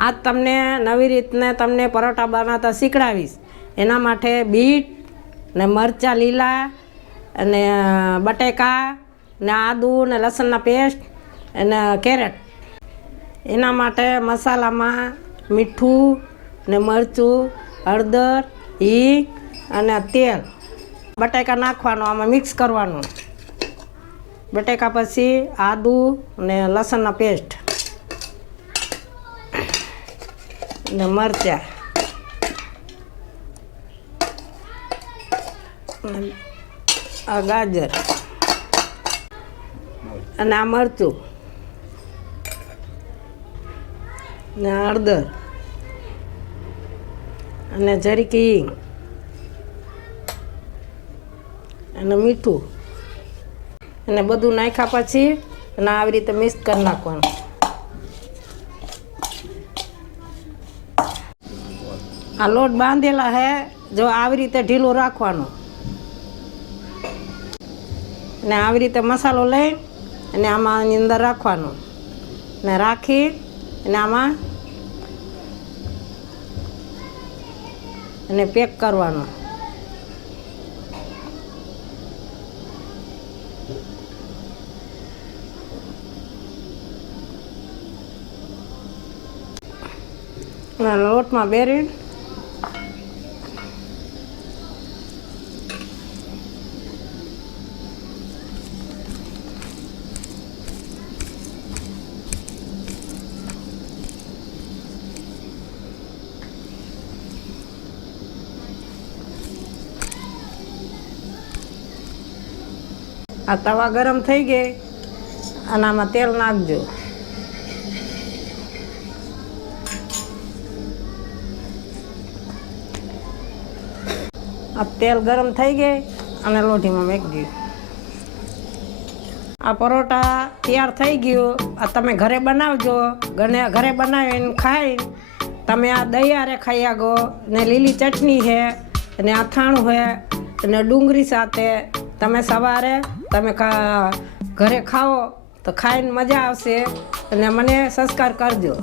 आज तमने नवी रीतने तमने परोठा बनाता शीखवाड़ीश। एना माटे बीट ने मरचा लीला ने बटेका ने आदू ने लसणना पेस्ट ने केरेट। एना माटे मसाला में मीठू ने मरचू हळदर हींग अने तेल बटेका नाखवानो आमां मिक्स करवानुं। बटेका पछी आदू ने लसणना पेस्ट ने मरचा आ गाजर अने आ मरचू ने हळदर अने जरीक हींग अने मीठू अने बधुं नाख्या पछी अने आवी रीते मिक्स कर नाखवानुं। आ लोट बांधेला है जो आवी रीते ढीलो राखवानो ने आवी रीते मसालो लई अने आमां अंदर राखवानो ने राखी अने आमां अने पेक करवानो। लोट में बेरी आ तवा गरम थई गई अने आमां तेल नाखजो। अब तेल गरम थई गई अने लोटी में मेक दो। आ परोठा तैयार थई गयो। आ तमे घरे बनावजो। घरे बनावीने खाई तमे आ दही हारे खाई आगो ने लीली चटनी है ने अथाणुं है ने डूंगरी साथे तमे सवारे तमे घरे खाओ तो खाईने मजा आवशे अने मने सब्सक्राइब करजो।